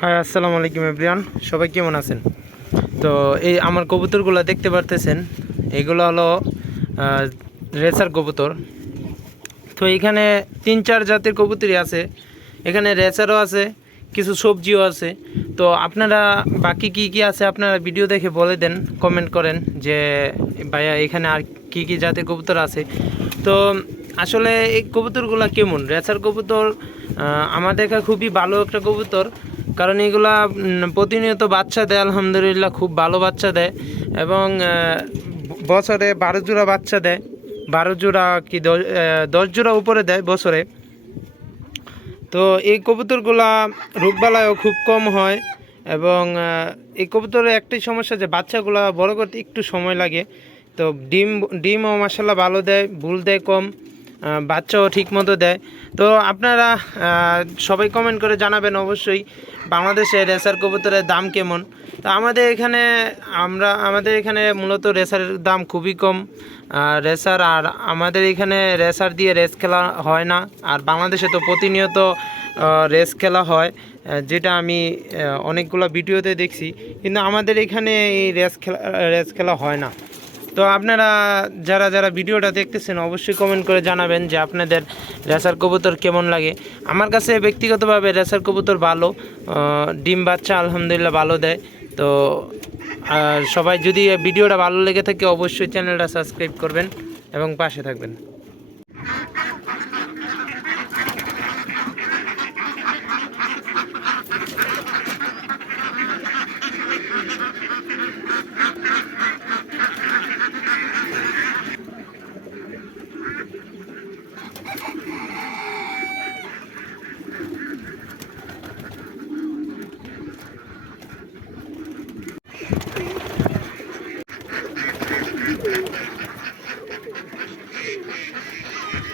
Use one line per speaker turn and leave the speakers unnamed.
High, আসসালামু আলাইকুম everyone সবাই কেমন আছেন? তো এই আমার কবুতরগুলো দেখতে পারতেছেন। এগুলো হলো রেসার কবুতর। তো এখানে তিন, চার জাতের কবুতরই আছে। এখানে রেসারও আছে, কিছু সবজিও আছে। তো আপনারা, বাকি কি কি আছে আপনারা ভিডিও দেখে বলে দেন কমেন্ট করেন যে, ভাইয়া, এখানে আর কি কি জাতের কবুতর আছে। তো আসলে এই কবুতরগুলো কেমন? রেসার কবুতর আমার দেখা খুবই ভালো একটা কবুতর। কারণ এগুলা প্রতিনিয়ত বাচ্চা দেয়, আলহামদুলিল্লাহ, খুব ভালো বাচ্চা দেয়। এবং বছরে বারো জোড়া বাচ্চা দেয়। বারো জোড়া কি দশ জোড়া উপরে দেয় বছরে। তো এই কবুতরগুলা রোগবালায়ও খুব কম হয়। এবং এই কবুতরের একটাই সমস্যা যে বাচ্চাগুলা বড় করতে একটু সময় লাগে। তো ডিম, ডিমও মাসাল্লাহ ভালো দেয়, ভুল দেয় কম। বাচ্চাও ঠিক মতো দেয়। তো আপনারা সবাই কমেন্ট করে জানাবেন অবশ্যই বাংলাদেশে রেসার কবুতরের দাম কেমন। তো আমাদের এখানে, আমরা, আমাদের এখানে মূলত রেসারের দাম খুবই কম। রেসার আর আমাদের এখানে রেসার দিয়ে রেস খেলা হয় না। আর বাংলাদেশে তো প্রতিনিয়ত রেস খেলা হয় যেটা আমি অনেকগুলো ভিডিওতে দেখছি। কিন্তু আমাদের এখানে এই রেস খেলা রেস খেলা হয় না। তো আপনারা যারা যারা ভিডিওটা দেখতেছেন, অবশ্যই কমেন্ট করে জানাবেন যে আপনাদের রেসার কবুতর কেমন লাগে। আমার কাছে ব্যক্তিগতভাবে রেসার কবুতর ভালো ডিম বাচ্চা আলহামদুলিল্লাহ ভালো দেয়। তো সবাই যদি ভিডিওটা ভালো লেগে থাকে, অবশ্যই চ্যানেলটা সাবস্ক্রাইব করবেন এবং পাশে থাকবেন। Thank you.